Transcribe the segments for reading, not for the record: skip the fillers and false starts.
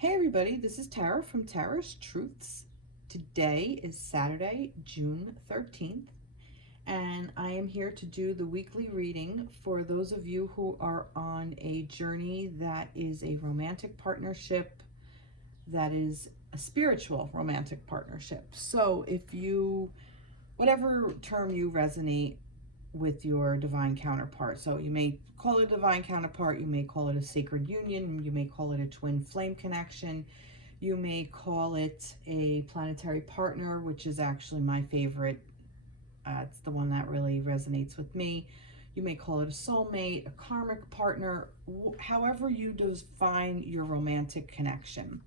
Hey everybody, this is Tara from Tara's Truths. Today is Saturday, June 13th, and I am here to do the weekly reading for those of you who are on a journey that is a romantic partnership, that is a spiritual romantic partnership. So if you, whatever term you resonate with your divine counterpart. So you may call it a divine counterpart, you may call it a sacred union, you may call it a twin flame connection, you may call it a planetary partner, which is actually my favorite. It's the one that really resonates with me. You may call it a soulmate, a karmic partner, however you define your romantic connection.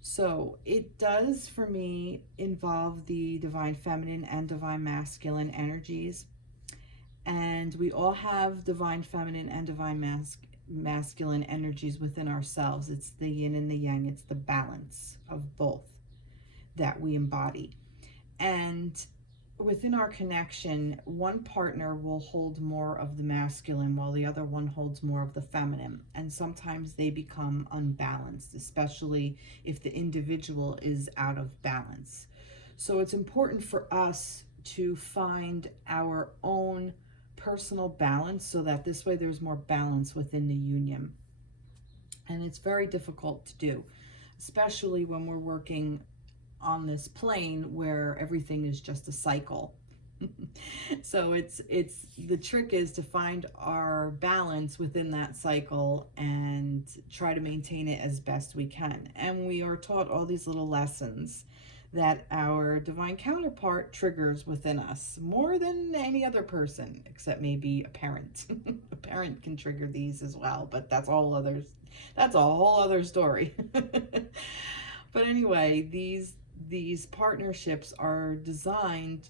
So it does, for me, involve the divine feminine and divine masculine energies. And we all have divine feminine and divine masculine energies within ourselves. It's the yin and the yang. It's the balance of both that we embody. And within our connection, one partner will hold more of the masculine while the other one holds more of the feminine. And sometimes they become unbalanced, especially if the individual is out of balance. So it's important for us to find our own personal balance so that this way there's more balance within the union. And it's very difficult to do, especially when we're working on this plane where everything is just a cycle. So it's the trick is to find our balance within that cycle and try to maintain it as best we can. And we are taught all these little lessons that our divine counterpart triggers within us more than any other person, except maybe a parent. A parent can trigger these as well, but that's a whole other story. But anyway, these partnerships are designed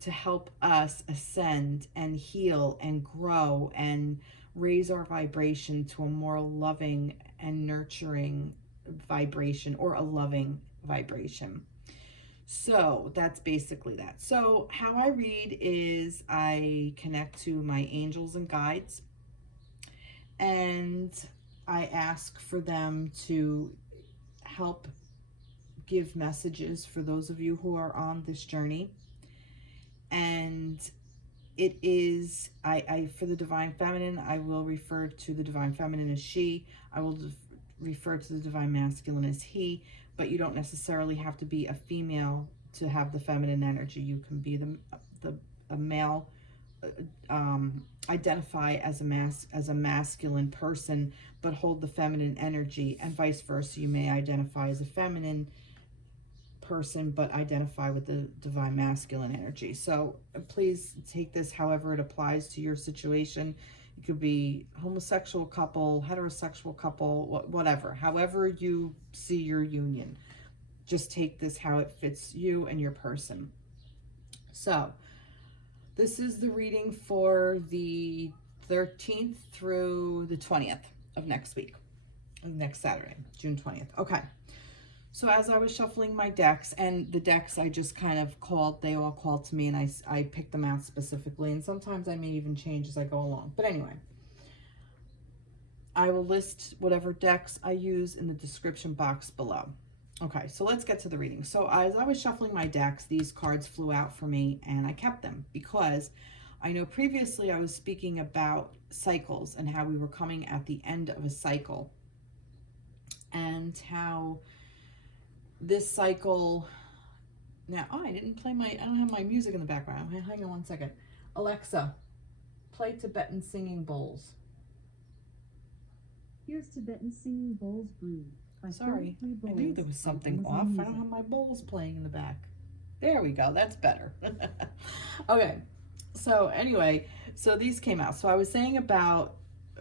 to help us ascend and heal and grow and raise our vibration to a more loving and nurturing vibration, or a loving vibration. So that's basically that. So how I read is I connect to my angels and guides, and I ask for them to help give messages for those of you who are on this journey. And it is, for the divine feminine, I will refer to the divine feminine as she. I will refer to the divine masculine as he. But you don't necessarily have to be a female to have the feminine energy. You can be a male, identify as a masculine person, but hold the feminine energy, and vice versa. You may identify as a feminine person, but identify with the divine masculine energy. So please take this however it applies to your situation. It could be homosexual couple, heterosexual couple, whatever. However you see your union. Just take this how it fits you and your person. So this is the reading for the 13th through the 20th of next week. Next Saturday, June 20th. Okay. So as I was shuffling my decks, and the decks I just kind of called, they all called to me, and I picked them out specifically, and sometimes I may even change as I go along. But anyway, I will list whatever decks I use in the description box below. Okay, so let's get to the reading. So as I was shuffling my decks, these cards flew out for me, and I kept them because I know previously I was speaking about cycles and how we were coming at the end of a cycle, and how this cycle, now, I didn't play I don't have my music in the background. Hang on one second. Alexa, play Tibetan singing bowls. Here's Tibetan singing bowls brew. Sorry, I knew there was something off. I don't have my bowls playing in the back. There we go, that's better. Okay, so anyway, so these came out. So I was saying about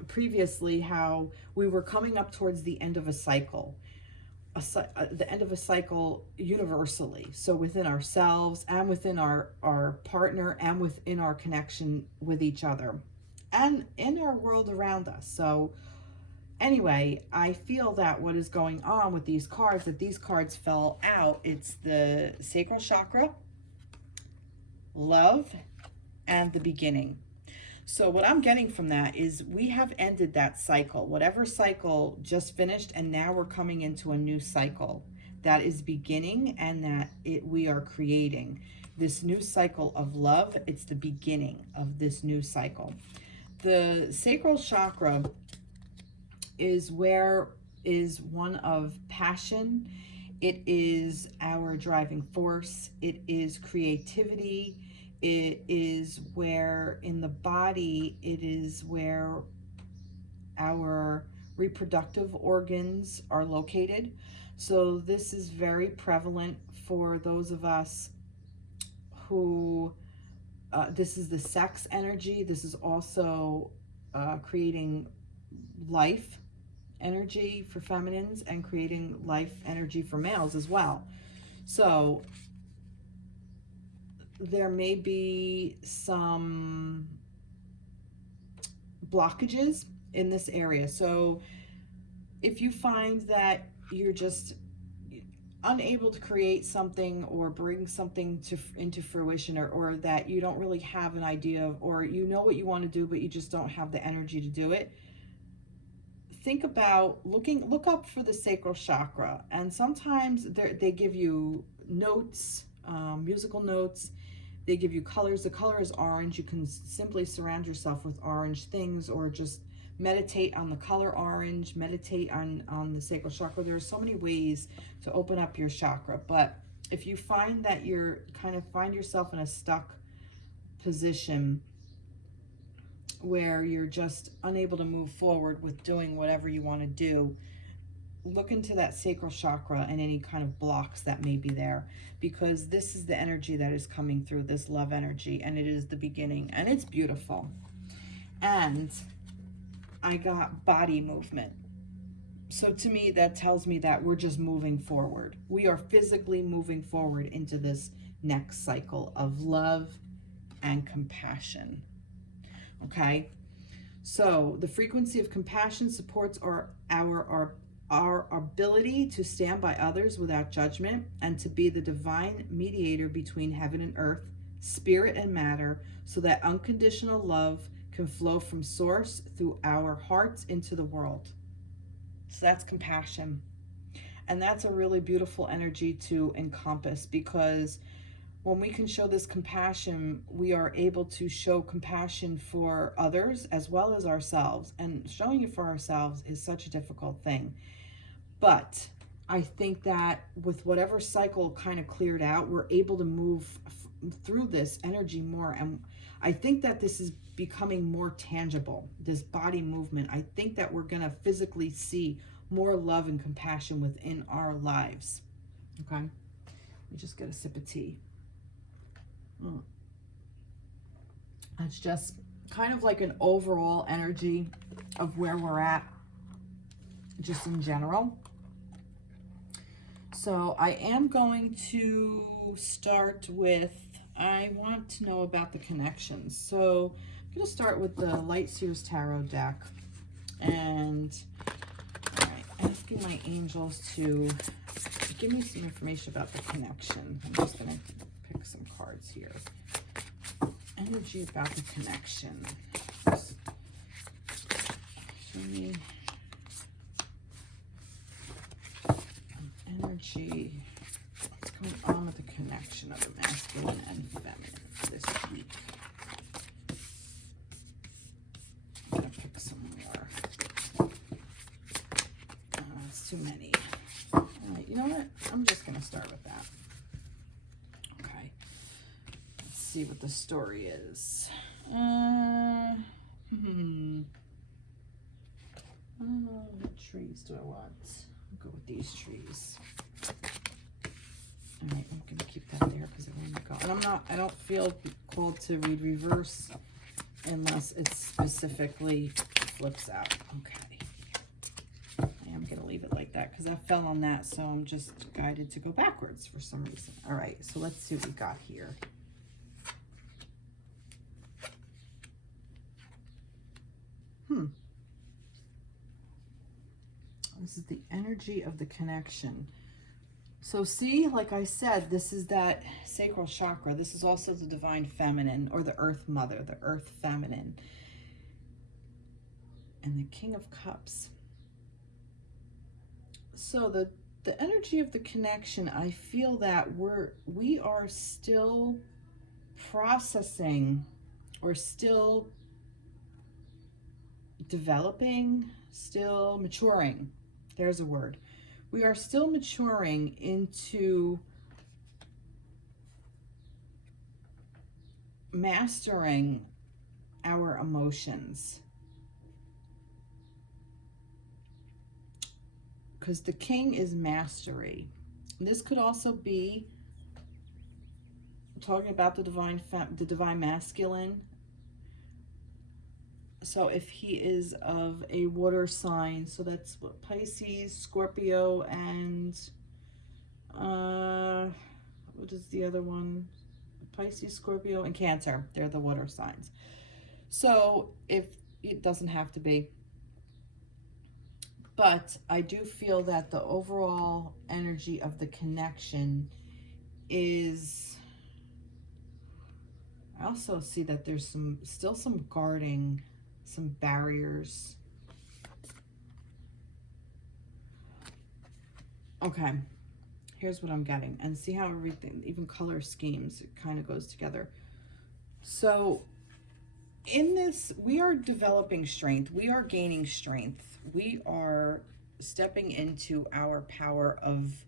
previously how we were coming up towards the end of a cycle. The end of a cycle universally, so within ourselves and within our partner and within our connection with each other and in our world around us. So anyway, I feel that what is going on with these cards, that these cards fell out, it's the sacral chakra, love, and the beginning. So what I'm getting from that is we have ended that cycle, whatever cycle just finished, and now we're coming into a new cycle that is beginning, and that we are creating this new cycle of love. It's the beginning of this new cycle. The sacral chakra is one of passion. It is our driving force. It is creativity. It is where in the body, it is where our reproductive organs are located. So this is very prevalent for those of us who, this is the sex energy. This is also creating life energy for feminines and creating life energy for males as well. So there may be some blockages in this area. So if you find that you're just unable to create something or bring something into fruition, or that you don't really have an idea of, or you know what you want to do but you just don't have the energy to do it, think about look up for the sacral chakra. And sometimes they give you notes, musical notes. They give you colors. The color is orange. You can simply surround yourself with orange things, or just meditate on the color orange, meditate on the sacral chakra. There are so many ways to open up your chakra. But if you find that you're find yourself in a stuck position where you're just unable to move forward with doing whatever you want to do, look into that sacral chakra and any kind of blocks that may be there, because this is the energy that is coming through, this love energy, and it is the beginning, and it's beautiful. And I got body movement. So to me, that tells me that we're just moving forward. We are physically moving forward into this next cycle of love and compassion. Okay? So the frequency of compassion supports our ability to stand by others without judgment, and to be the divine mediator between heaven and earth, spirit and matter, so that unconditional love can flow from source through our hearts into the world. So that's compassion. And that's a really beautiful energy to encompass, because when we can show this compassion, we are able to show compassion for others as well as ourselves. And showing it for ourselves is such a difficult thing. But I think that with whatever cycle kind of cleared out, we're able to move through this energy more. And I think that this is becoming more tangible, this body movement. I think that we're going to physically see more love and compassion within our lives. Okay? Let me just get a sip of tea. It's just kind of like an overall energy of where we're at, just in general. So I am going to start with, I want to know about the connections. So I'm going to start with the Light Seers Tarot deck, and asking my angels to give me some information about the connection. I'm just going to pick some cards here. Energy about the connection. Show me energy. What's going on with the connection of the masculine and feminine this week? I'm going to pick some more. It's too many. All right, you know what? I'm just going to start with that. Okay. Let's see what the story is. What trees do I want? I'll go with these trees. All right, I'm gonna keep that there because I want to go. And I don't feel called to read reverse unless it specifically flips out. Okay. I am gonna leave it like that because I fell on that, so I'm just guided to go backwards for some reason. All right, so let's see what we got here. This is the energy of the connection. So see, like I said, this is that sacral chakra. This is also the divine feminine, or the earth mother, the earth feminine. and the King of Cups. So the energy of the connection, I feel that we are still processing, or still developing, still maturing. There's a word. We are still maturing into mastering our emotions. Because the king is mastery. This could also be talking about the divine masculine. So if he is of a water sign, so that's what, Pisces, Scorpio, and what is the other one? Pisces, Scorpio, and Cancer. They're the water signs. So if it doesn't have to be, but I do feel that the overall energy of the connection is, I also see that there's still some guarding, some barriers. Okay, here's what I'm getting, and see how everything, even color schemes, it kind of goes together. So in this, we are developing strength, we are gaining strength, we are stepping into our power of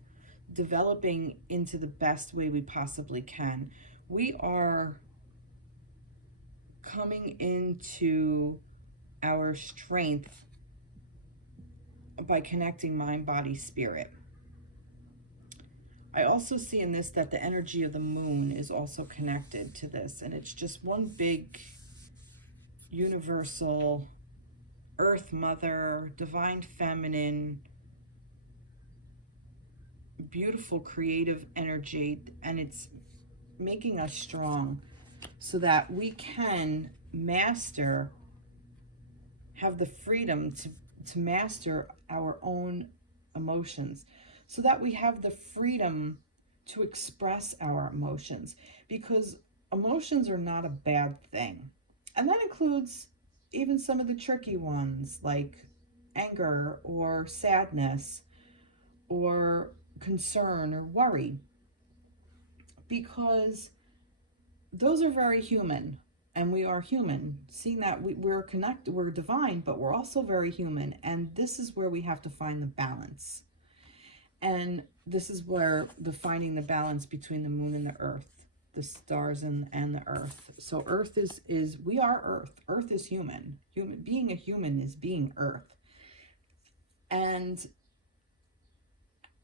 developing into the best way we possibly can. We are coming into our strength by connecting mind, body, spirit. I also see in this that the energy of the moon is also connected to this, and it's just one big universal earth mother, divine feminine, beautiful creative energy, and it's making us strong so that we can master, have the freedom to master our own emotions, so that we have the freedom to express our emotions, because emotions are not a bad thing. And that includes even some of the tricky ones like anger or sadness or concern or worry, because those are very human, and we are human. Seeing that we're connected, we're divine, but we're also very human, and this is where we have to find the balance. And this is where finding the balance between the moon and the earth, the stars and the earth. So earth is we are earth. Earth is human. Being a human is being earth. And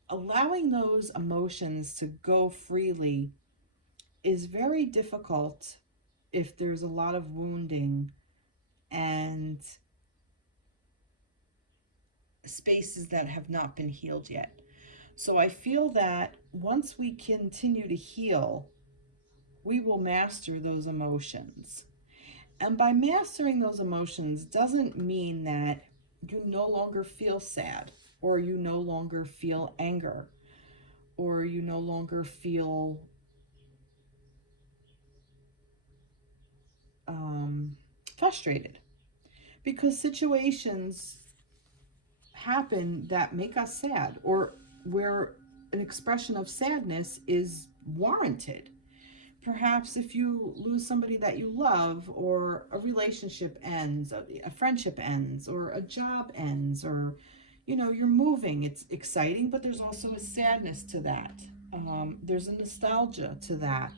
allowing those emotions to go freely is very difficult if there's a lot of wounding and spaces that have not been healed yet. So I feel that once we continue to heal, we will master those emotions. And by mastering those emotions doesn't mean that you no longer feel sad, or you no longer feel anger, or you no longer feel frustrated. Because situations happen that make us sad, or where an expression of sadness is warranted. Perhaps if you lose somebody that you love, or a relationship ends, a friendship ends, or a job ends, or you're moving. It's exciting, but there's also a sadness to that. There's a nostalgia to that.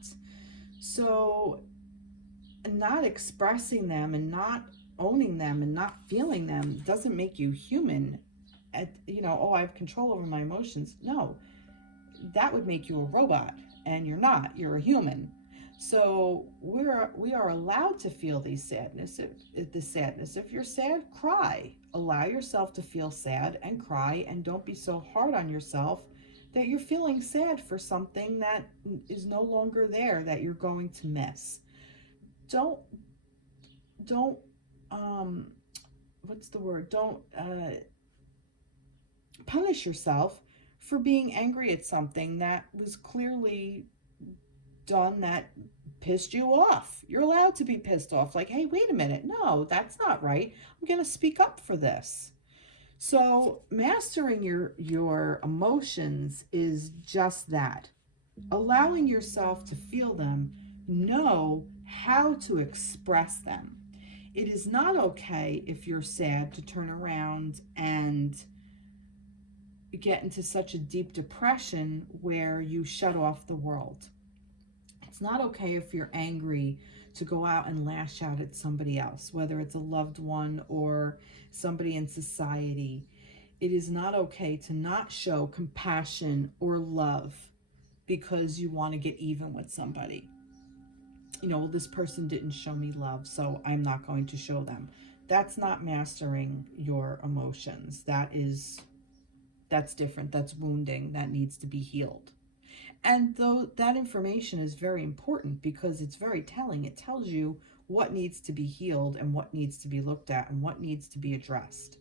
So not expressing them and not owning them and not feeling them doesn't make you human. Oh, I have control over my emotions. No, that would make you a robot, and you're not. You're a human. So we are allowed to feel the sadness. If you're sad, cry. Allow yourself to feel sad and cry, and don't be so hard on yourself that you're feeling sad for something that is no longer there, that you're going to miss. Don't what's the word? Don't punish yourself for being angry at something that was clearly done that pissed you off. You're allowed to be pissed off. Like, hey, wait a minute. No, that's not right. I'm going to speak up for this. So mastering your emotions is just that. Allowing yourself to feel them, know how to express them. It is not okay if you're sad to turn around and get into such a deep depression where you shut off the world. It's not okay if you're angry to go out and lash out at somebody else, whether it's a loved one or somebody in society. It is not okay to not show compassion or love because you want to get even with somebody. You know, well, this person didn't show me love, so I'm not going to show them. That's not mastering your emotions. That's different. That's wounding. That needs to be healed. And though that information is very important because it's very telling, it tells you what needs to be healed and what needs to be looked at and what needs to be addressed.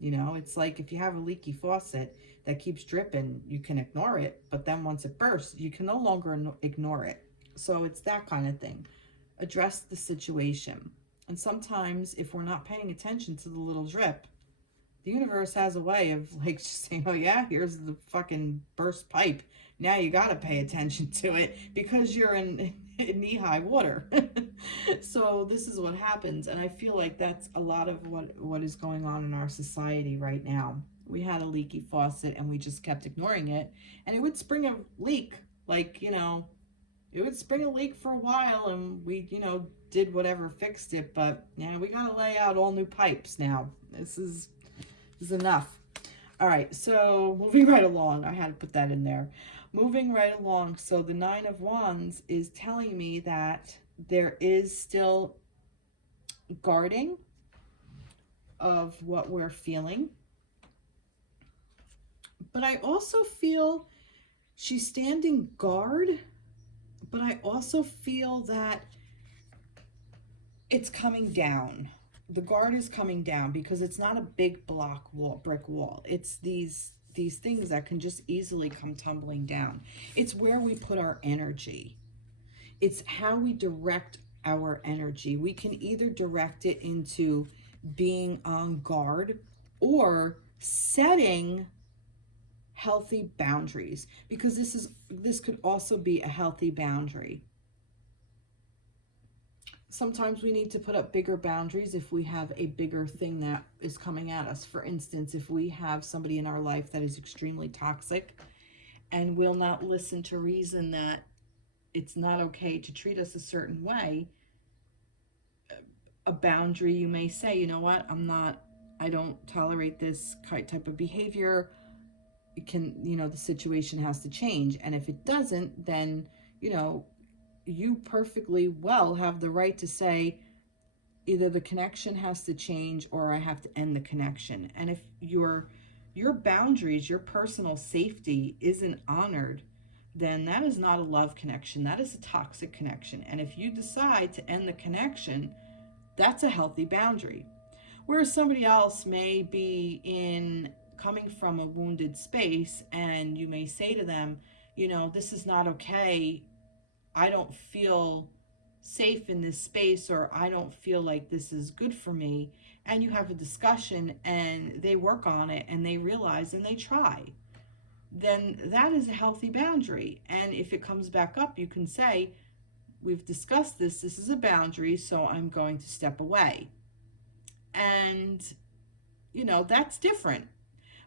You know, it's like if you have a leaky faucet that keeps dripping, you can ignore it, but then once it bursts, you can no longer ignore it. So it's that kind of thing. Address the situation. And sometimes if we're not paying attention to the little drip, the universe has a way of like just saying, oh yeah, here's the fucking burst pipe. Now you got to pay attention to it because you're in knee-high water. So this is what happens. And I feel like that's a lot of what is going on in our society right now. We had a leaky faucet and we just kept ignoring it. And it would spring a leak. Like, you know, it would spring a leak for a while and we, you know, did whatever, fixed it. But yeah, we got to lay out all new pipes now. This is enough. All right, so moving right along. I had to put that in there. Moving right along. So the Nine of Wands is telling me that there is still guarding of what we're feeling. But I also feel she's standing guard, but I also feel that it's coming down. The guard is coming down because it's not a big brick wall. It's these things that can just easily come tumbling down. It's where we put our energy. It's how we direct our energy. We can either direct it into being on guard or setting healthy boundaries, because this could also be a healthy boundary. Sometimes we need to put up bigger boundaries if we have a bigger thing that is coming at us. For instance, if we have somebody in our life that is extremely toxic and will not listen to reason that it's not okay to treat us a certain way, a boundary, you may say, you know what, I don't tolerate this type of behavior. It can, you know, the situation has to change. And if it doesn't, then, you know, you perfectly well have the right to say either the connection has to change or I have to end the connection. And if your boundaries, your personal safety isn't honored, then that is not a love connection. That is a toxic connection. And if you decide to end the connection, that's a healthy boundary. Whereas somebody else may be coming from a wounded space, and you may say to them, you know, this is not okay. I don't feel safe in this space, or I don't feel like this is good for me. And you have a discussion and they work on it and they realize and they try. Then that is a healthy boundary. And if it comes back up, you can say, we've discussed this. This is a boundary, so I'm going to step away. And, you know, that's different.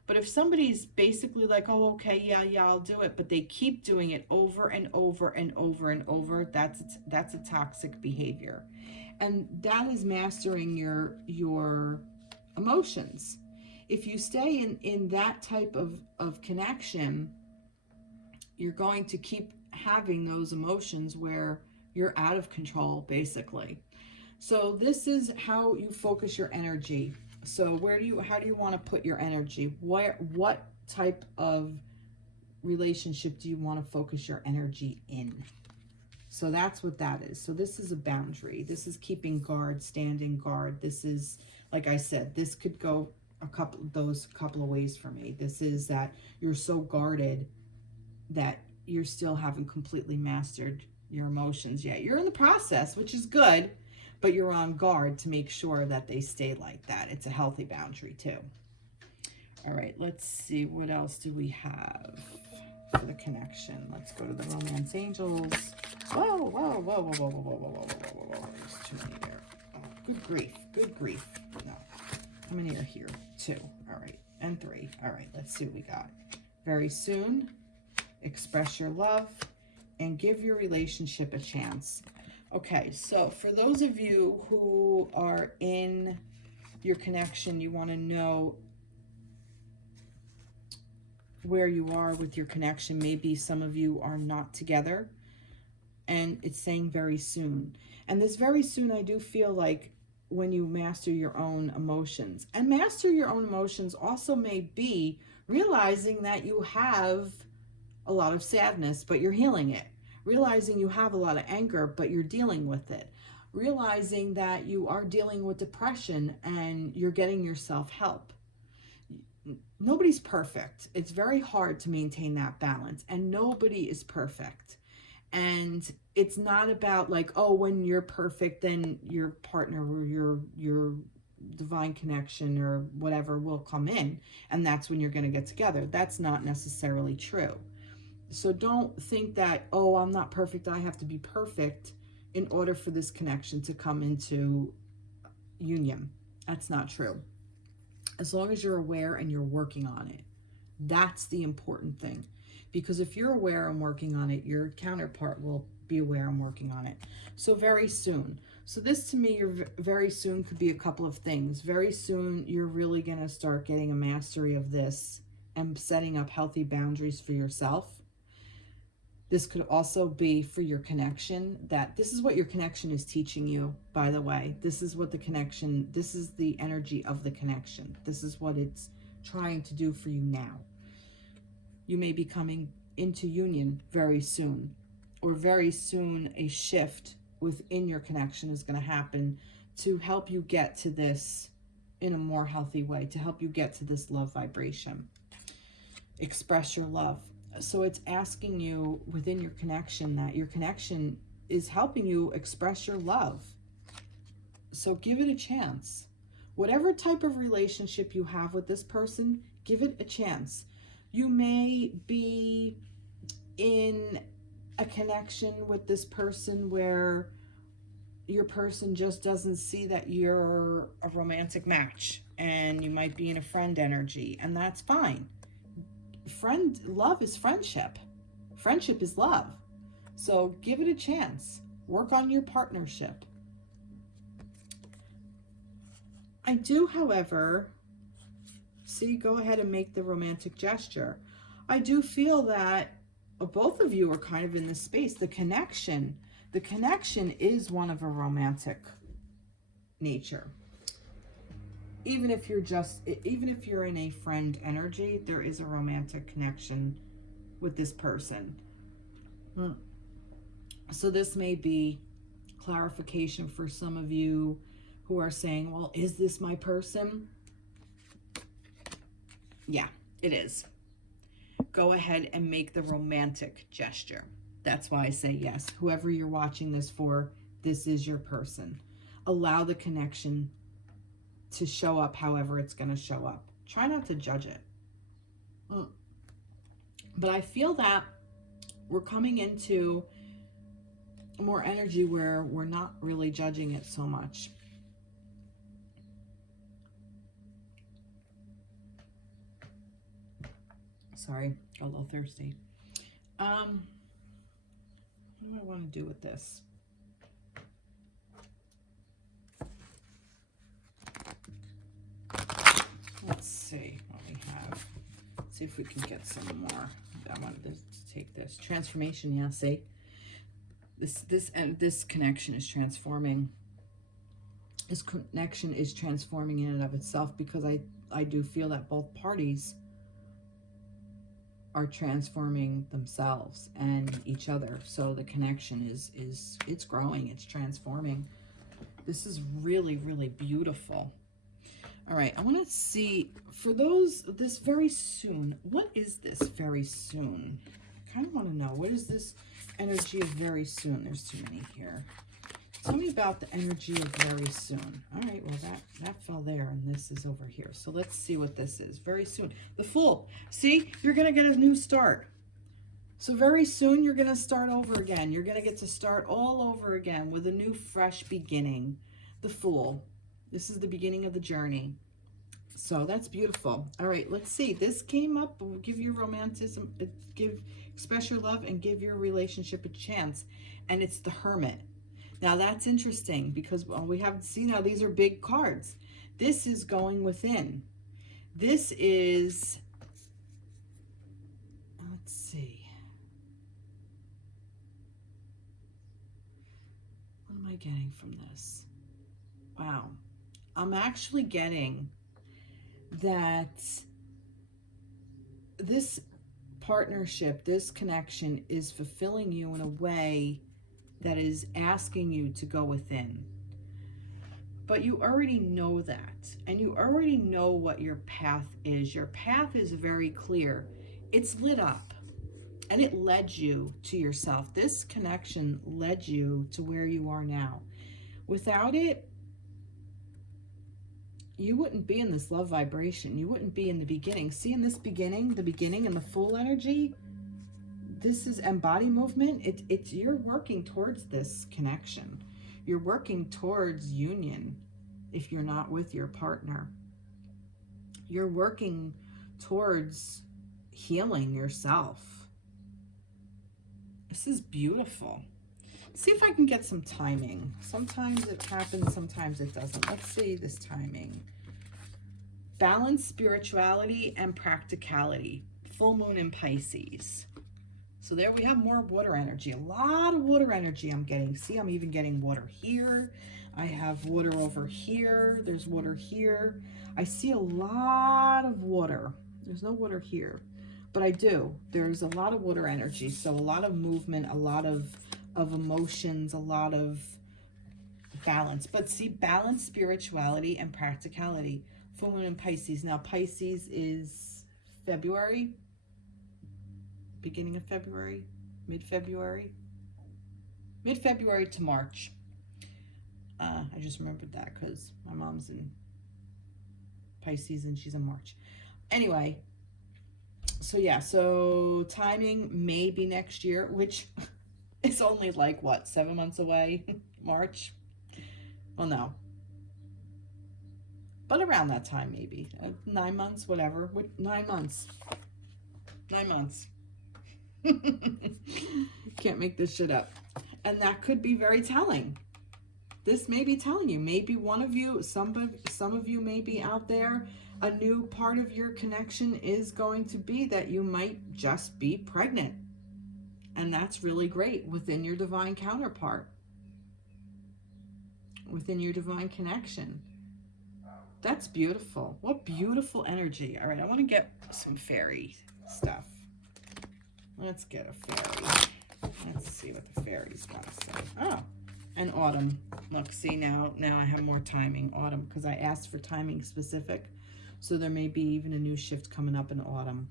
But if somebody's basically like, oh, okay, yeah, I'll do it, but they keep doing it over and over and over and over, that's a toxic behavior. And that is mastering your emotions. If you stay in that type of connection, you're going to keep having those emotions where you're out of control, basically. So this is how you focus your energy. So how do you want to put your energy? What type of relationship do you want to focus your energy in? So that's what that is. So this is a boundary. This is keeping guard, standing guard. This is, like I said, this could go a couple of ways for me. This is that you're so guarded that you still haven't completely mastered your emotions yet. You're in the process, which is good, but you're on guard to make sure that they stay like that. It's a healthy boundary too. All right, let's see. What else do we have for the connection? Let's go to the romance angels. Whoa, whoa, whoa, whoa, whoa, whoa, whoa, whoa, whoa, whoa, whoa. There's too many there. Oh, good grief, good grief. No. How many are here? 2. All right, and 3. All right, let's see what we got. Very soon, express your love, and give your relationship a chance. Okay, so for those of you who are in your connection, you want to know where you are with your connection. Maybe some of you are not together, and it's saying very soon. And this very soon, I do feel like when you master your own emotions. And master your own emotions also may be realizing that you have a lot of sadness, but you're healing it. Realizing you have a lot of anger, but you're dealing with it. Realizing that you are dealing with depression and you're getting yourself help. Nobody's perfect. It's very hard to maintain that balance, and nobody is perfect. And it's not about like, oh, when you're perfect, then your partner or your divine connection or whatever will come in, and that's when you're going to get together. That's not necessarily true. So don't think that, oh, I'm not perfect, I have to be perfect in order for this connection to come into union. That's not true. As long as you're aware and you're working on it, that's the important thing. Because if you're aware and working on it, your counterpart will be aware and working on it. So very soon. So this to me, very soon could be a couple of things. Very soon, you're really going to start getting a mastery of this and setting up healthy boundaries for yourself. This could also be for your connection, that this is what your connection is teaching you, by the way. This is what the connection, this is the energy of the connection. This is what it's trying to do for you now. You may be coming into union very soon, or very soon a shift within your connection is going to happen to help you get to this in a more healthy way, to help you get to this love vibration. Express your love. So it's asking you within your connection that your connection is helping you express your love. So give it a chance. Whatever type of relationship you have with this person, give it a chance. You may be in a connection with this person where your person just doesn't see that you're a romantic match, and you might be in a friend energy, and that's fine. Love is friendship. Friendship is love. So give it a chance. Work on your partnership. I do, however, see, go ahead and make the romantic gesture. I do feel that both of you are kind of in this space. The connection is one of a romantic nature. Even if you're in a friend energy, there is a romantic connection with this person. So this may be clarification for some of you who are saying, well, is this my person? Yeah, it is. Go ahead and make the romantic gesture. That's why I say yes. Whoever you're watching this for, this is your person. Allow the connection to show up however it's going to show up. Try not to judge it. But I feel that we're coming into more energy where we're not really judging it so much. Sorry, got a little thirsty. What do I want to do with this? Let's see what we have. Let's see if we can get some more. I wanted to take this. Transformation, yeah, see? This connection is transforming. This connection is transforming in and of itself, because I do feel that both parties are transforming themselves and each other. So the connection is it's growing, it's transforming. This is really, really beautiful. All right, I want to see, for those, this very soon, what is this very soon kind of want to know, what is this energy of very soon? There's too many here. Tell me about the energy of very soon. All right, well, that fell there, and this is over here. So let's see what this is. Very soon. The Fool. See, you're going to get a new start. So very soon, you're going to start over again. You're going to get to start all over again with a new, fresh beginning. The Fool. This is the beginning of the journey. So that's beautiful. All right, let's see. This came up. We'll give you romanticism, express your love, and give your relationship a chance. And it's the Hermit. Now that's interesting because we haven't seen how these are big cards. This is going within. This is, let's see. What am I getting from this? Wow. I'm actually getting that this partnership, this connection is fulfilling you in a way that is asking you to go within. But you already know that, and you already know what your path is. Your path is very clear. It's lit up, and it led you to yourself. This connection led you to where you are now. Without it, you wouldn't be in this love vibration. You wouldn't be in the beginning. See, in this beginning, the beginning and the Fool energy, this is embody movement. It's you're working towards this connection. You're working towards union if you're not with your partner. You're working towards healing yourself. This is beautiful. See if I can get some timing. Sometimes it happens, sometimes it doesn't. Let's see this timing. Balance, spirituality, and practicality. Full moon in Pisces. So there we have more water energy. A lot of water energy I'm getting. See, I'm even getting water here. I have water over here. There's water here. I see a lot of water. There's no water here, but I do. There's a lot of water energy. So a lot of movement, a lot of emotions, a lot of balance. But see, balance, spirituality, and practicality. Full moon in Pisces. Now, Pisces is February. Beginning of February, mid-February to March. I just remembered that because my mom's in Pisces and she's in March. Anyway, so yeah, so timing may be next year, which is only like, what, 7 months away? March? Well, no. But around that time, maybe. 9 months, whatever. 9 months. 9 months. Can't make this shit up. And that could be very telling. This may be telling you. Maybe one of you, some of you may be out there. A new part of your connection is going to be that you might just be pregnant. And that's really great within your divine counterpart. Within your divine connection. That's beautiful. What beautiful energy. All right, I want to get some fairy stuff. Let's get a fairy. Let's see what the fairies want to say. Oh, and autumn. Look, see, now I have more timing. Autumn, because I asked for timing specific. So there may be even a new shift coming up in autumn.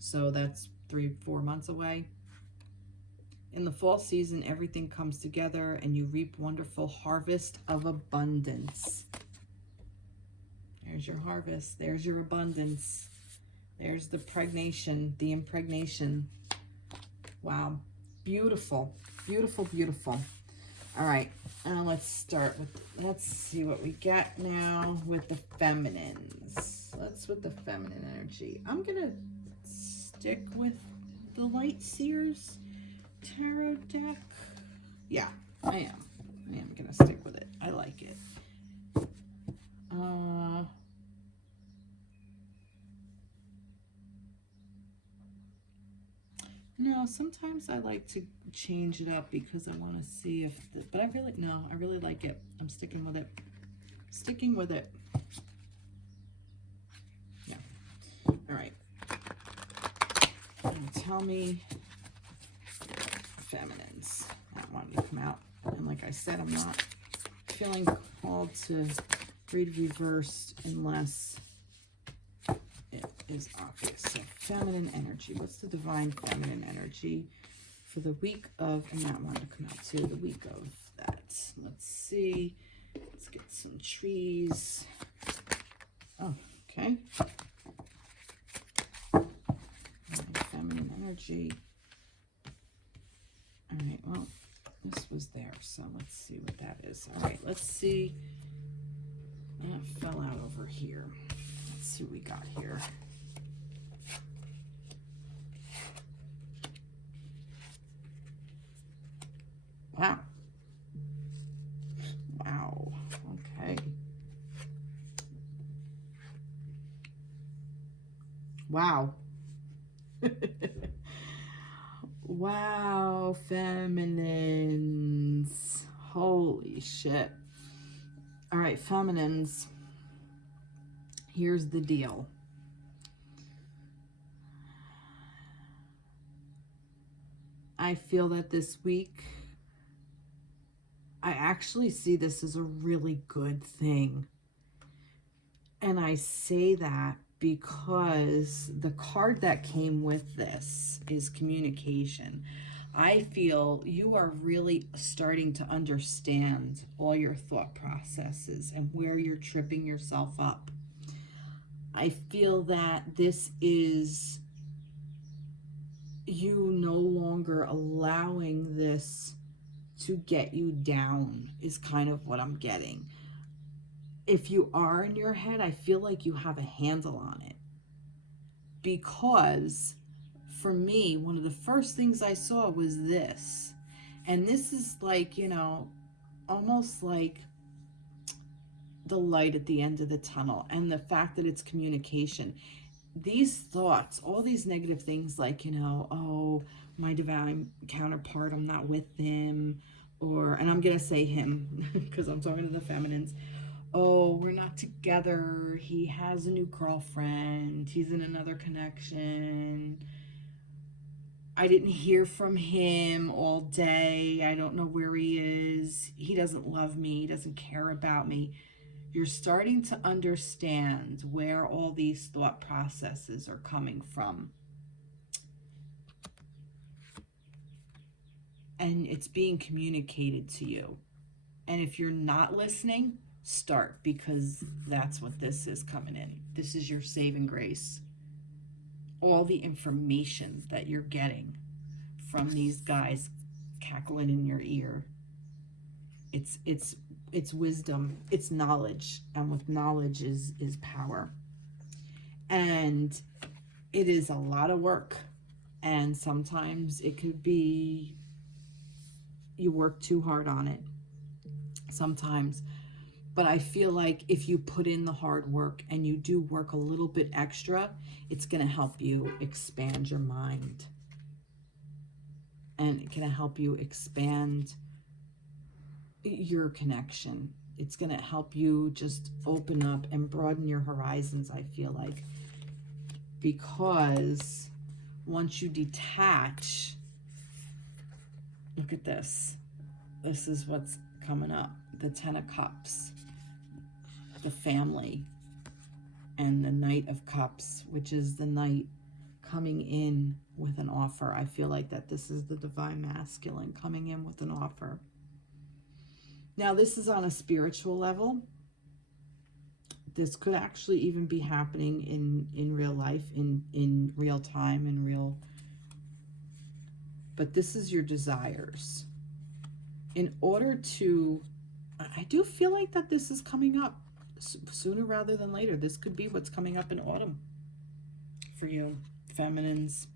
So that's 3-4 months away. In the fall season, everything comes together and you reap wonderful harvest of abundance. There's your harvest. There's your abundance. There's the pregnation, the impregnation. Wow. Beautiful. Beautiful, beautiful. All right. Let's start with, let's see what we get now with the feminines. Let's with the feminine energy. I'm going to stick with the light Seers tarot deck. Yeah, I am. I am going to stick with it. I like it. No, sometimes I like to change it up because I want to see if, but I really like it. I'm sticking with it. Sticking with it. Yeah. All right. Tell me, feminines. I don't want you to come out. And like I said, I'm not feeling called to read reversed unless it is obvious. So feminine energy. What's the divine feminine energy for the week of, and that one to come out too, the week of that. Let's see. Let's get some trees. Oh, okay. Feminine energy. All right, well, this was there, so let's see what that is. All right, let's see. That fell out over here. Let's see what we got here. Wow. Wow. Okay. Wow. Wow, feminines. Holy shit. All right, feminines. Here's the deal. I feel that this week, I actually see this as a really good thing. And I say that because the card that came with this is communication. I feel you are really starting to understand all your thought processes and where you're tripping yourself up. I feel that this is you no longer allowing this to get you down is kind of what I'm getting. If you are in your head, I feel like you have a handle on it. Because for me, one of the first things I saw was this. And this is like, you know, almost like the light at the end of the tunnel. And the fact that it's communication. These thoughts, all these negative things like, you know, oh, my divine counterpart, I'm not with him. Or, and I'm going to say him because I'm talking to the feminines. Oh, we're not together. He has a new girlfriend. He's in another connection. I didn't hear from him all day. I don't know where he is. He doesn't love me. He doesn't care about me. You're starting to understand where all these thought processes are coming from. And it's being communicated to you. And if you're not listening, start, because that's what this is coming in. This is your saving grace. All the information that you're getting from these guys cackling in your ear. It's wisdom, it's knowledge, and with knowledge is power. And it is a lot of work. And sometimes it could be you work too hard on it. Sometimes. But I feel like if you put in the hard work and you do work a little bit extra, it's going to help you expand your mind. And it's going to help you expand your connection. It's going to help you just open up and broaden your horizons, I feel like. Because once you detach, look at this. This is what's coming up. The 10 of Cups. The family, and the Knight of Cups, which is the Knight coming in with an offer. I feel like that this is the divine masculine coming in with an offer. Now, this is on a spiritual level. This could actually even be happening in real life, in real time, in real. But this is your desires. In order to, I do feel like that this is coming up sooner rather than later. This could be what's coming up in autumn for you, feminines.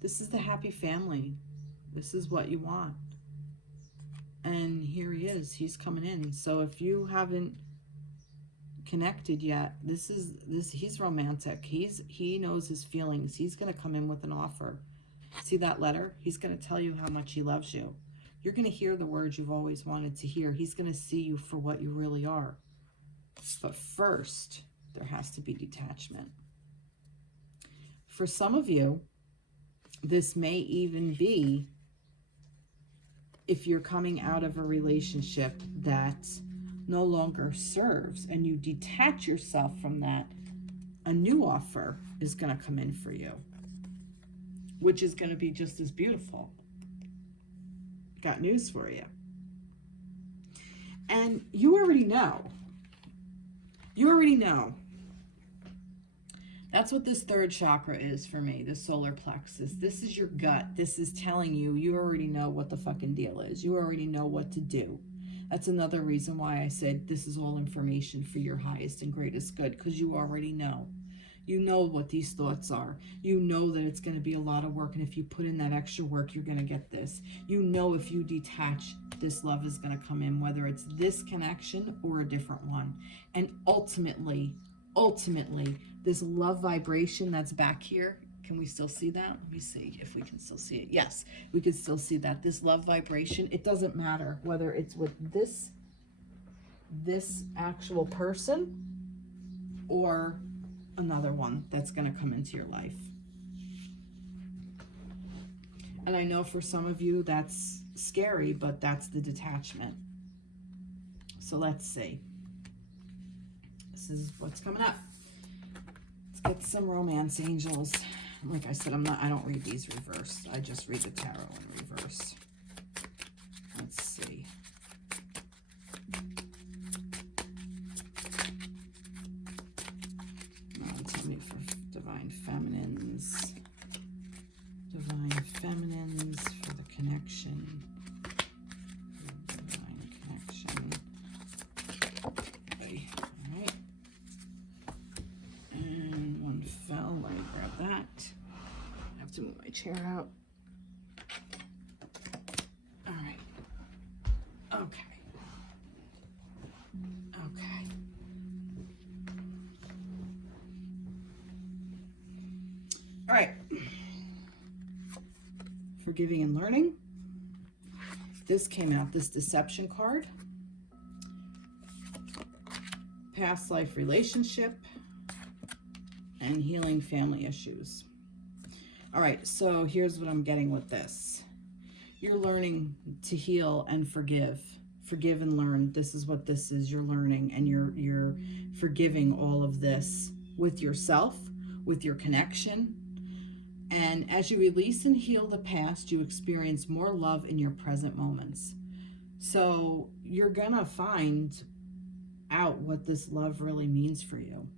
This is the happy family. This is what you want. And here he is. He's coming in. So if you haven't connected yet, he's romantic. He knows his feelings. He's going to come in with an offer. See that letter? He's going to tell you how much he loves you. You're going to hear the words you've always wanted to hear. He's going to see you for what you really are. But first, there has to be detachment. For some of you, this may even be if you're coming out of a relationship that no longer serves and you detach yourself from that, a new offer is going to come in for you, which is going to be just as beautiful. Got news for you. And you already know. You already know. That's what this third chakra is for me, the solar plexus. This is your gut. This is telling you, you already know what the fucking deal is. You already know what to do. That's another reason why I said this is all information for your highest and greatest good, because you already know. You know what these thoughts are. You know that it's going to be a lot of work, and if you put in that extra work, you're going to get this. You know if you detach, this love is going to come in, whether it's this connection or a different one. And ultimately, this love vibration that's back here, can we still see that? Let me see if we can still see it. Yes, we can still see that. This love vibration, it doesn't matter whether it's with this actual person or another one that's going to come into your life. And I know for some of you that's scary, but that's the detachment. So let's see. This is what's coming up. Let's get some romance angels. Like I said, I don't read these reversed. I just read the tarot in reverse. Let's see. Tell me for divine feminines. Divine feminines for the connection. Divine connection. Okay. All right. And one fell. Let me grab that. I have to move my chair out. All right. Okay. Okay. All right. Forgiving and learning. This came out, this deception card. Past life relationship and healing family issues. All right, so here's what I'm getting with this. You're learning to heal and forgive. Forgive and learn. This is what this is. You're learning and you're forgiving all of this with yourself, with your connection. And as you release and heal the past, you experience more love in your present moments. So you're gonna find out what this love really means for you.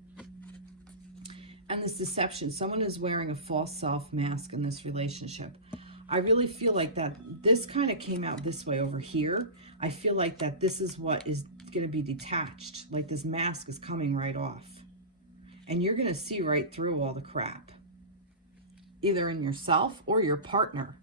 And this deception, someone is wearing a false self mask in this relationship. I really feel like that this kind of came out this way over here. I feel like that this is what is going to be detached. Like this mask is coming right off. And you're going to see right through all the crap. Either in yourself or your partner.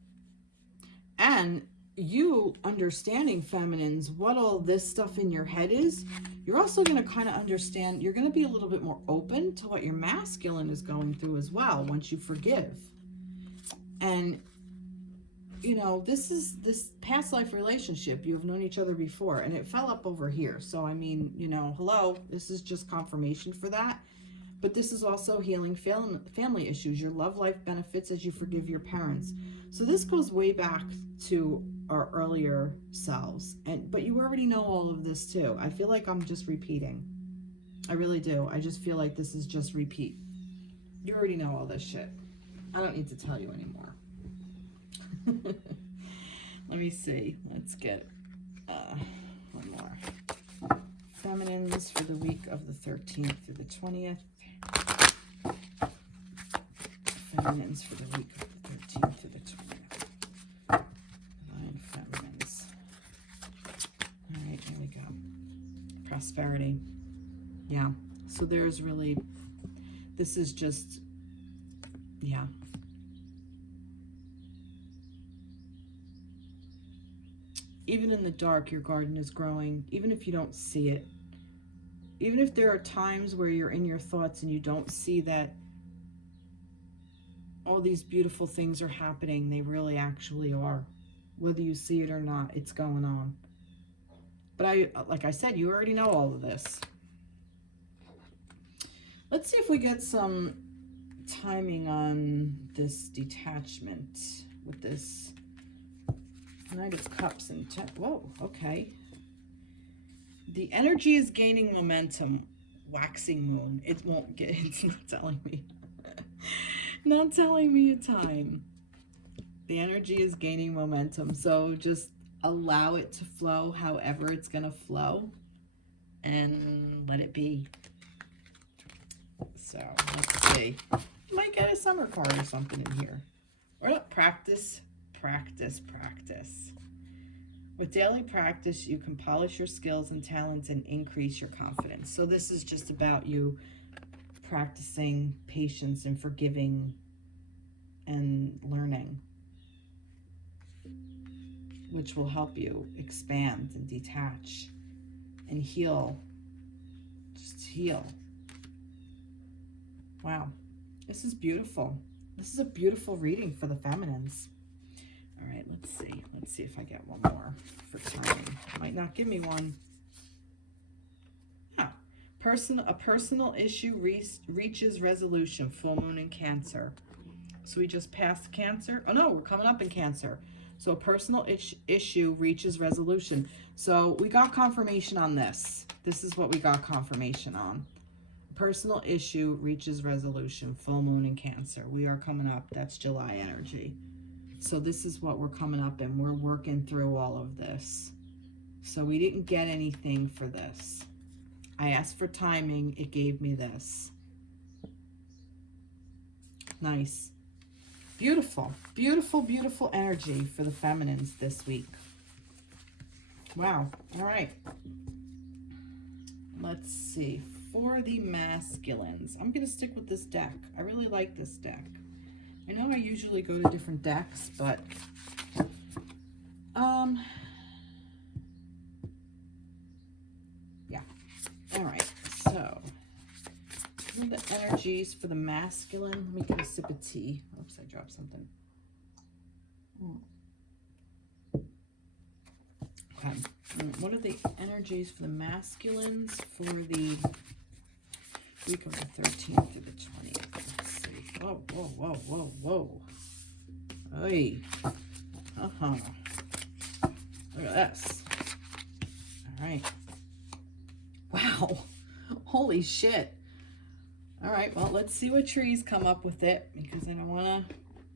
And you understanding, feminines, what all this stuff in your head is, you're also going to kind of understand, you're going to be a little bit more open to what your masculine is going through as well once you forgive. And you know, this past life relationship, you've known each other before, and it fell up over here. So, I mean, you know, hello, this is just confirmation for that. But this is also healing family issues, your love life benefits as you forgive your parents. So this goes way back to our earlier selves. But you already know all of this too. I feel like I'm just repeating. I really do. I just feel like this is just repeat. You already know all this shit. I don't need to tell you anymore. Let me see. Let's get one more. Feminines for the week of the 13th through the 20th. Feminines for the week of the 13th through the 20th. Divine feminines. All right, here we go. Prosperity. Yeah. So there's really, this is just, yeah. Even in the dark, your garden is growing, even if you don't see it. Even if there are times where you're in your thoughts and you don't see that all these beautiful things are happening, they really actually are. Whether you see it or not, it's going on. But like I said, you already know all of this. Let's see if we get some timing on this detachment with this Knight of Cups and whoa, okay. The energy is gaining momentum. Waxing moon. It won't get, it's not telling me. Not telling me a time. The energy is gaining momentum. So just allow it to flow however it's going to flow and let it be. So let's see. You might get a summer card or something in here. Or not, practice, practice, practice. With daily practice, you can polish your skills and talents and increase your confidence. So this is just about you practicing patience and forgiving and learning, which will help you expand and detach and heal. Just heal. Wow, this is beautiful. This is a beautiful reading for the feminines. All right, let's see. Let's see if I get one more for timing. Might not give me one. Ah, a personal issue reaches resolution. Full moon in Cancer. So we just passed Cancer. Oh no, we're coming up in Cancer. So a personal issue reaches resolution. So we got confirmation on this. This is what we got confirmation on. Personal issue reaches resolution. Full moon in Cancer. We are coming up. That's July energy. So this is what we're coming up in. We're working through all of this. So we didn't get anything for this. I asked for timing. It gave me this. Nice. Beautiful, beautiful, beautiful energy for the feminines this week. Wow. All right. Let's see. For the masculines, I'm going to stick with this deck. I really like this deck. I know I usually go to different decks, but yeah. All right. So, what are the energies for the masculine? Let me get a sip of tea. Oops, I dropped something. Okay. What are the energies for the masculines for the week of the 13th to the 20th? Let's see. Whoa, whoa, whoa, whoa, whoa. Hey. Uh-huh. Look at this. All right. Wow. Holy shit. All right, well, let's see what trees come up with it, because I don't want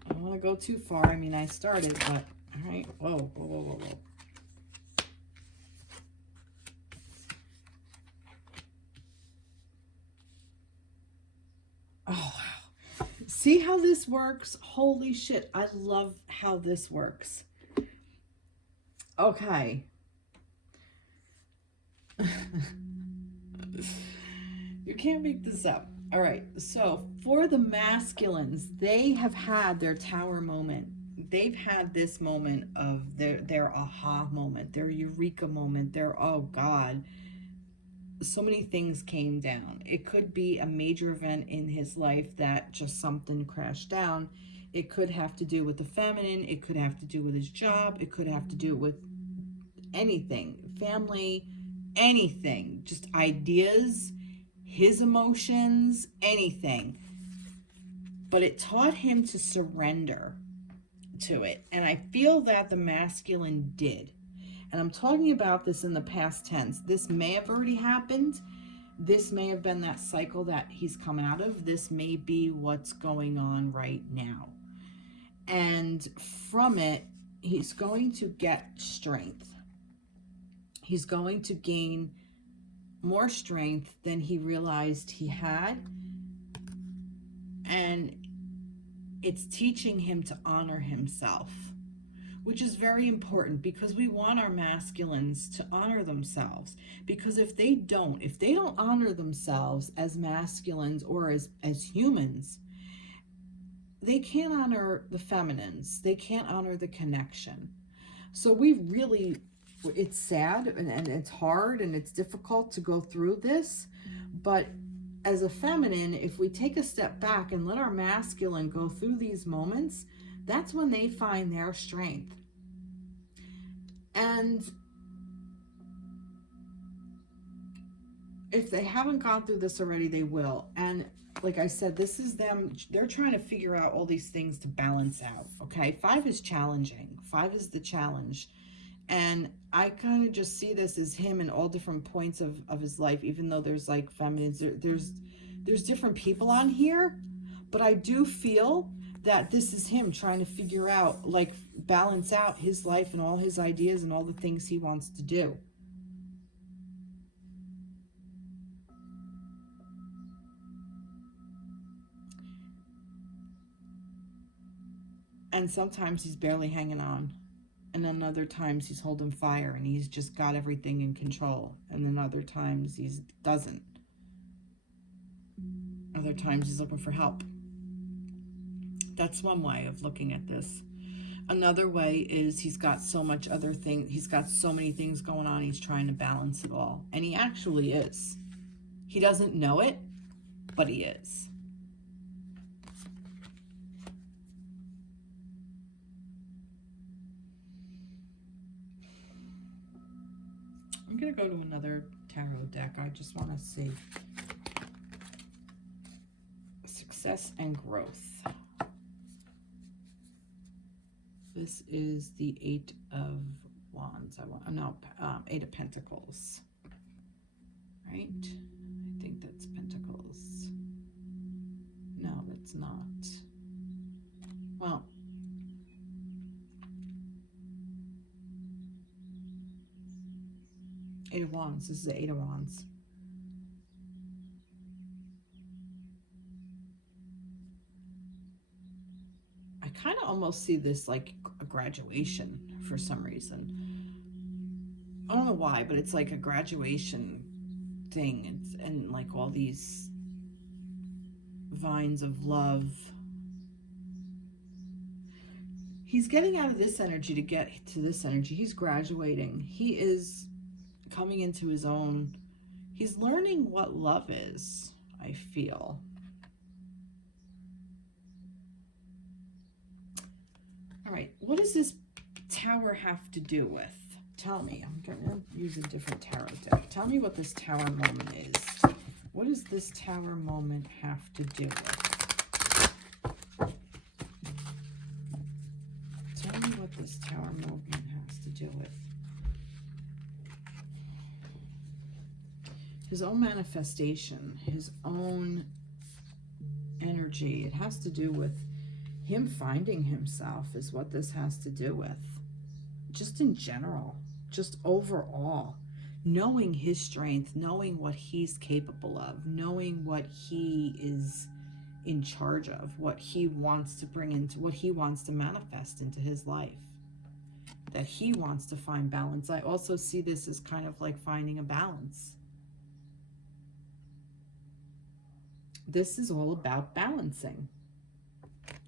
to go too far. I mean, I started, but all right. Whoa, whoa, whoa, whoa, whoa. Oh, wow. See how this works? Holy shit. I love how this works. Okay. You can't make this up. All right. So for the masculines, they have had their tower moment. They've had this moment of their aha moment, their eureka moment, their, oh God, so many things came down. It could be a major event in his life that just something crashed down. It could have to do with the feminine. It could have to do with his job. It could have to do with anything, family, anything, just ideas, his emotions, anything. But it taught him to surrender to it. And I feel that the masculine did. And I'm talking about this in the past tense. This may have already happened. This may have been that cycle that he's come out of. This may be what's going on right now. And from it, he's going to get strength. He's going to gain more strength than he realized he had. And it's teaching him to honor himself, which is very important, because we want our masculines to honor themselves. Because if they don't honor themselves as masculines or as humans, they can't honor the feminines. They can't honor the connection. So we really, it's sad and it's hard and it's difficult to go through this. But as a feminine, if we take a step back and let our masculine go through these moments, that's when they find their strength. And if they haven't gone through this already, they will. And like I said, this is them. They're trying to figure out all these things to balance out. Okay. 5 is challenging. 5 is the challenge. And I kind of just see this as him in all different points of his life, even though there's like feminines, there's different people on here, but I do feel that this is him trying to figure out, like, balance out his life and all his ideas and all the things he wants to do. And sometimes he's barely hanging on. And then other times he's holding fire and he's just got everything in control. And then other times he doesn't. Other times he's looking for help. That's one way of looking at this. Another way is he's got so much other thing. He's got so many things going on. He's trying to balance it all. And he actually is. He doesn't know it, but he is. I'm going to go to another tarot deck. I just want to see success and growth. This is the Eight of Wands. Eight of Pentacles. Right? I think that's Pentacles. No, that's not. Well, Eight of Wands. This is the Eight of Wands. I kind of almost see this like a graduation for some reason. I don't know why, but it's like a graduation thing. And like all these vines of love. He's getting out of this energy to get to this energy. He's graduating. He is coming into his own. He's learning what love is, I feel. All right, what does this tower have to do with? Tell me. I'm going to use a different tarot deck. Tell me what this tower moment is. What does this tower moment have to do with? Tell me what this tower moment has to do with. His own manifestation, his own energy. It has to do with him finding himself is what this has to do with. Just in general, just overall. Knowing his strength, knowing what he's capable of, knowing what he is in charge of, what he wants to bring into, what he wants to manifest into his life. That he wants to find balance. I also see this as kind of like finding a balance. This is all about balancing.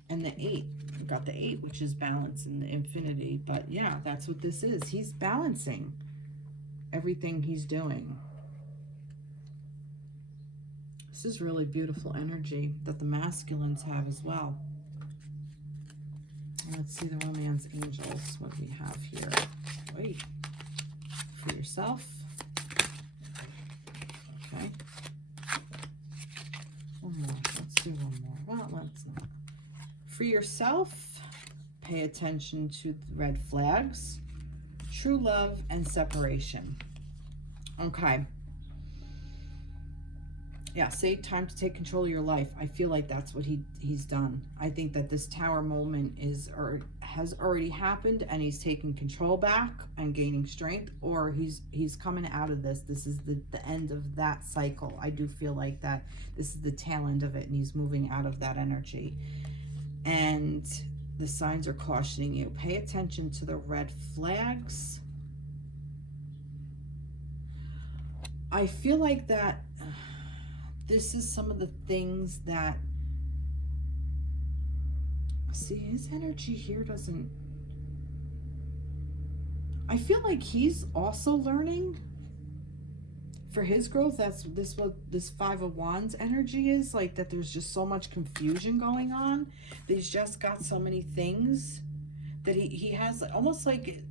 And the 8, we've got the 8, which is balance in the infinity. But yeah, that's what this is. He's balancing everything he's doing. This is really beautiful energy that the masculines have as well. Let's see the romance angels, what we have here. Wait, for yourself. Okay. One more. Let's do one more. Well, let's not. For yourself, pay attention to the red flags, true love, and separation. Okay. Yeah, say time to take control of your life. I feel like that's what he's done. I think that this tower moment is or has already happened, and he's taking control back and gaining strength, or he's coming out of this. This is the end of that cycle. I do feel like that this is the tail end of it, and he's moving out of that energy. And the signs are cautioning you. Pay attention to the red flags. I feel like that this is some of the things that, see, his energy here doesn't, I feel like he's also learning for his growth. That's what this 5 of Wands energy is, like that there's just so much confusion going on. That he's just got so many things that he has, almost like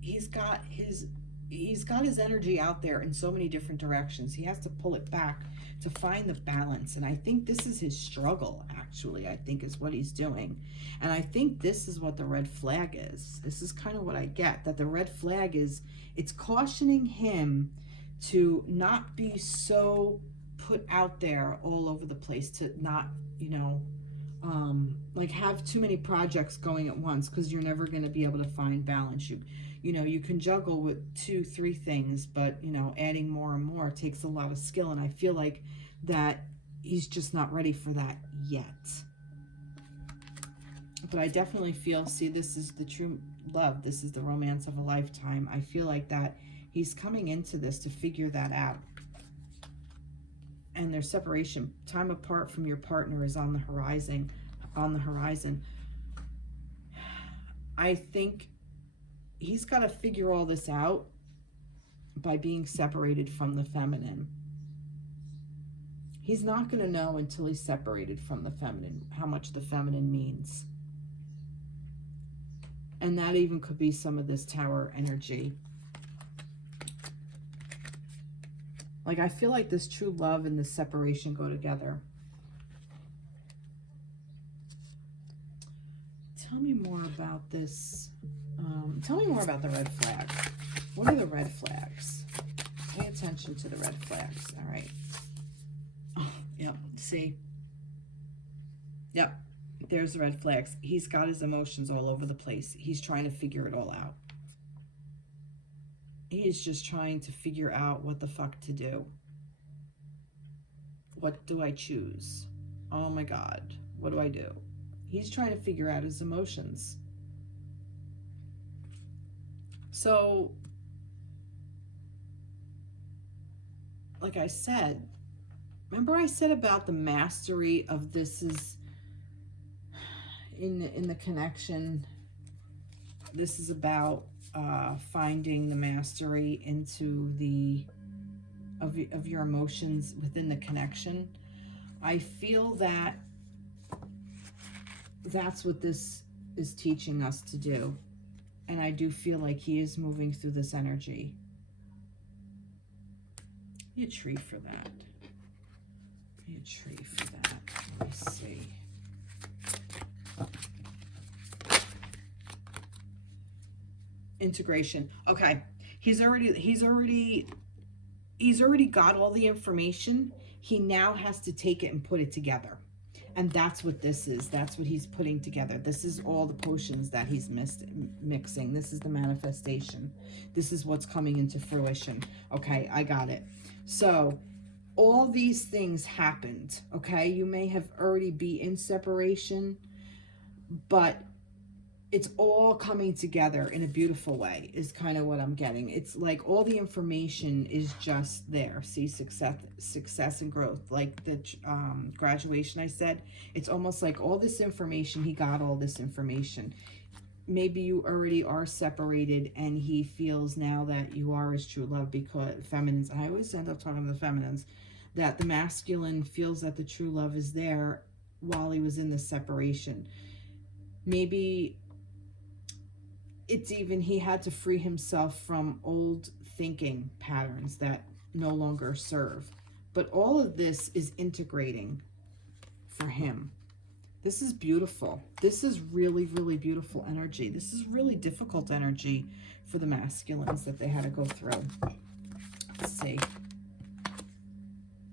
he's got his he's got his energy out there in so many different directions. He has to pull it back to find the balance. And I think this is his struggle, actually, I think is what he's doing. And I think this is what the red flag is. This is kind of what I get, that the red flag is, it's cautioning him to not be so put out there all over the place, to not, you know, like have too many projects going at once, because you're never going to be able to find balance. You know, you can juggle with 2-3 things, but, you know, adding more and more takes a lot of skill. And I feel like that he's just not ready for that yet. But I definitely feel, see, this is the true love. This is the romance of a lifetime. I feel like that he's coming into this to figure that out. And their separation, time apart from your partner, is on the horizon. I think he's got to figure all this out by being separated from the feminine. He's not going to know until he's separated from the feminine how much the feminine means. And that even could be some of this Tower energy. Like, I feel like this true love and this separation go together. Tell me more about this. Tell me more about the red flags. What are the red flags? Pay attention to the red flags. All right. Oh, yep. See? Yep. There's the red flags. He's got his emotions all over the place. He's trying to figure it all out. He's just trying to figure out what the fuck to do. What do I choose? Oh my God. What do I do? He's trying to figure out his emotions. So, like I said, remember I said about the mastery of this is in the connection. This is about finding the mastery into the of your emotions within the connection. I feel that that's what this is teaching us to do. And I do feel like he is moving through this energy. Be a tree for that. Be a tree for that. Let me see. Integration. Okay. He's already got all the information. He now has to take it and put it together. And that's what this is. That's what he's putting together. This is all the potions that he's mixing. This is the manifestation. This is what's coming into fruition. Okay, I got it. So all these things happened. Okay, you may have already be in separation, but it's all coming together in a beautiful way is kind of what I'm getting. It's like all the information is just there. See, success and growth. Like the graduation I said, it's almost like all this information, he got all this information. Maybe you already are separated and he feels now that you are his true love, because feminines, I always end up talking to the feminines, that the masculine feels that the true love is there while he was in the separation. Maybe it's even he had to free himself from old thinking patterns that no longer serve. But all of this is integrating for him. This is beautiful. This is really, really beautiful energy. This is really difficult energy for the masculines that they had to go through. Let's see.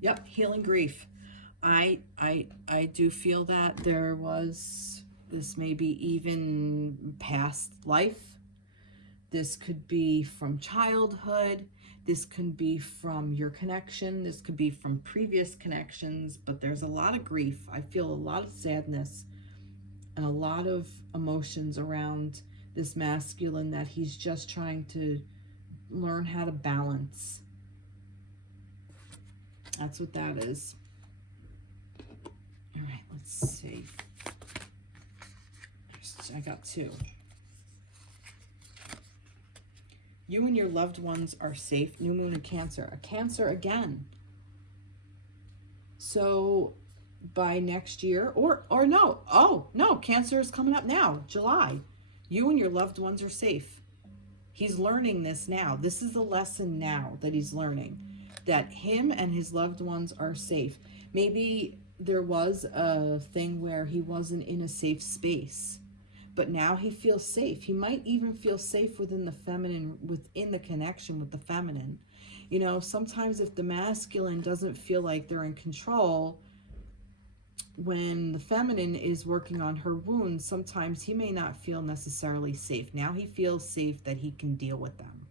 Yep, healing grief. I do feel that there was, this may be even past life. This could be from childhood. This could be from your connection. This could be from previous connections, but there's a lot of grief. I feel a lot of sadness and a lot of emotions around this masculine that he's just trying to learn how to balance. That's what that is. All right, let's see. I got two. You and your loved ones are safe. New moon in Cancer. A Cancer again. So by next year, or no. Oh, no, Cancer is coming up now, July. You and your loved ones are safe. He's learning this now. This is a lesson now that he's learning, that him and his loved ones are safe. Maybe there was a thing where he wasn't in a safe space, but now he feels safe. He might even feel safe within the feminine, within the connection with the feminine. You know, sometimes if the masculine doesn't feel like they're in control, when the feminine is working on her wounds, sometimes he may not feel necessarily safe. Now he feels safe that he can deal with them,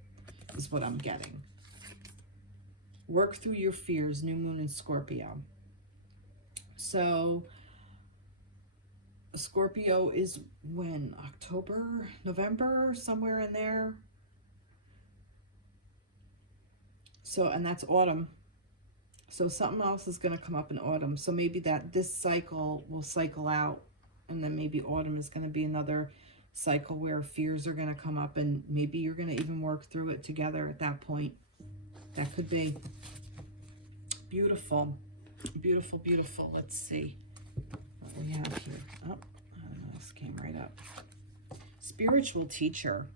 is what I'm getting. Work through your fears, new moon in Scorpio. So Scorpio is when? October, November, somewhere in there. So, and that's autumn. So something else is going to come up in autumn. So maybe that this cycle will cycle out, and then maybe autumn is going to be another cycle where fears are going to come up, and maybe you're going to even work through it together at that point. That could be. Beautiful. Beautiful, beautiful. Let's see what we have here. Oh, I don't know. This came right up. Spiritual teacher.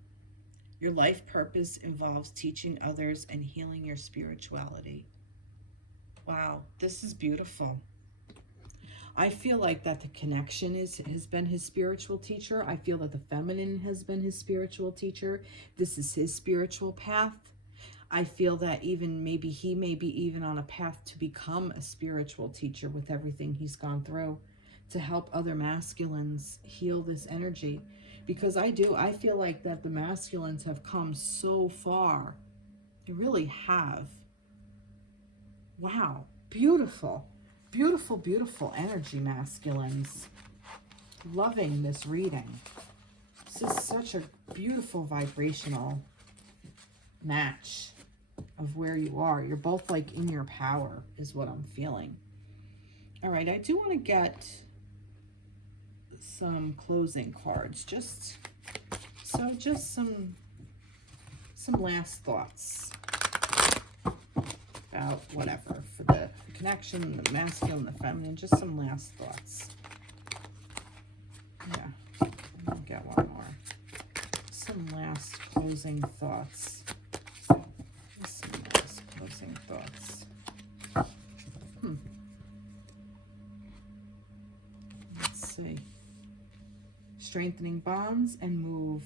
Your life purpose involves teaching others and healing your spirituality. Wow, this is beautiful. I feel like that the connection has been his spiritual teacher. I feel that the feminine has been his spiritual teacher. This is his spiritual path. I feel that even maybe he may be even on a path to become a spiritual teacher with everything he's gone through, to help other masculines heal this energy. Because I feel like that the masculines have come so far. They really have. Wow, beautiful, beautiful, beautiful energy, masculines. Loving this reading. This is such a beautiful vibrational match of where you are. You're both like in your power is what I'm feeling. All right, I do want to get some closing cards. Just some last thoughts about whatever for the connection, the masculine, the feminine, just some last thoughts. Yeah, I'll get one more. Some last closing thoughts. Some last closing thoughts. Let's see. Strengthening bonds and move.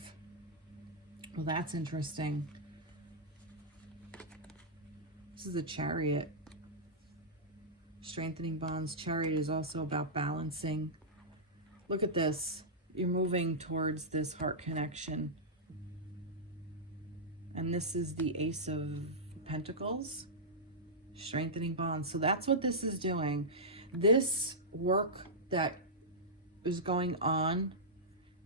Well, that's interesting. This is the Chariot. Strengthening bonds. Chariot is also about balancing. Look at this. You're moving towards this heart connection. And this is the Ace of Pentacles. Strengthening bonds. So that's what this is doing. This work that is going on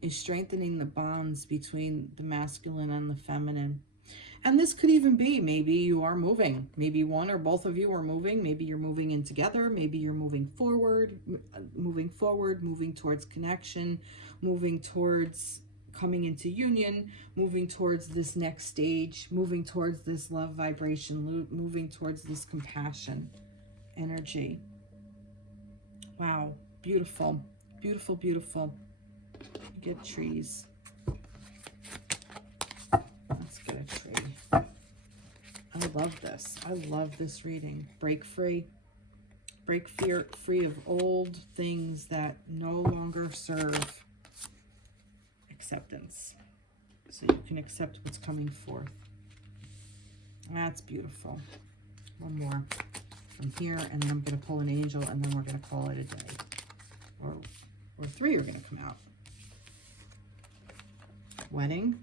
is strengthening the bonds between the masculine and the feminine. And this could even be, maybe you are moving. Maybe one or both of you are moving. Maybe you're moving in together. Maybe you're moving forward, moving towards connection, moving towards coming into union, moving towards this next stage, moving towards this love vibration, moving towards this compassion energy. Wow, beautiful, beautiful, beautiful. Get trees. Let's get a tree. I love this. I love this reading. Break free. Break free of old things that no longer serve. Acceptance. So you can accept what's coming forth. That's beautiful. One more from here, and then I'm going to pull an angel, and then we're going to call it a day. Or three are going to come out. Wedding,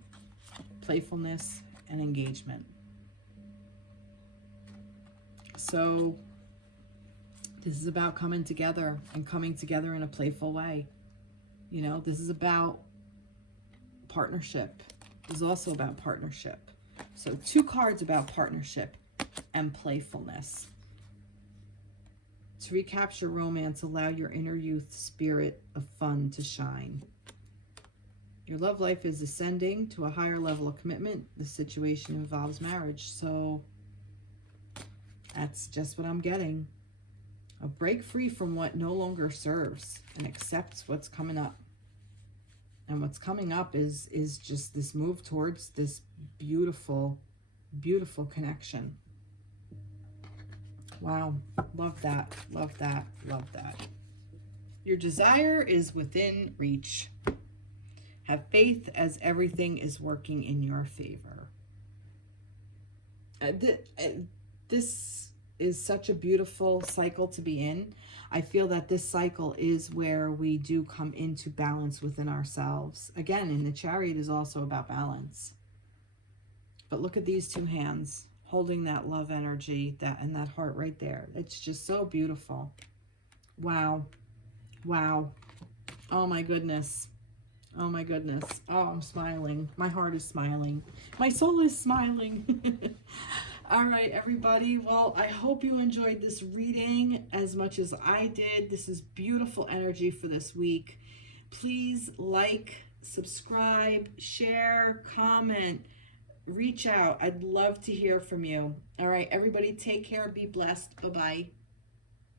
playfulness, and engagement. So this is about coming together and coming together in a playful way. You know, this is about partnership. This is also about partnership. So 2 cards about partnership and playfulness. To recapture romance, allow your inner youth spirit of fun to shine. Your love life is ascending to a higher level of commitment. The situation involves marriage. So that's just what I'm getting. A break free from what no longer serves and accepts what's coming up. And what's coming up is just this move towards this beautiful, beautiful connection. Wow. Love that. Love that. Love that. Your desire is within reach. Have faith as everything is working in your favor. This is such a beautiful cycle to be in. I feel that this cycle is where we do come into balance within ourselves. Again, in the Chariot is also about balance. But look at these two hands holding that love energy, that and that heart right there. It's just so beautiful. Wow. Wow. Oh my goodness. Oh my goodness. Oh, I'm smiling. My heart is smiling. My soul is smiling. All right, everybody. Well, I hope you enjoyed this reading as much as I did. This is beautiful energy for this week. Please like, subscribe, share, comment, reach out. I'd love to hear from you. All right, everybody, take care. Be blessed. Bye-bye.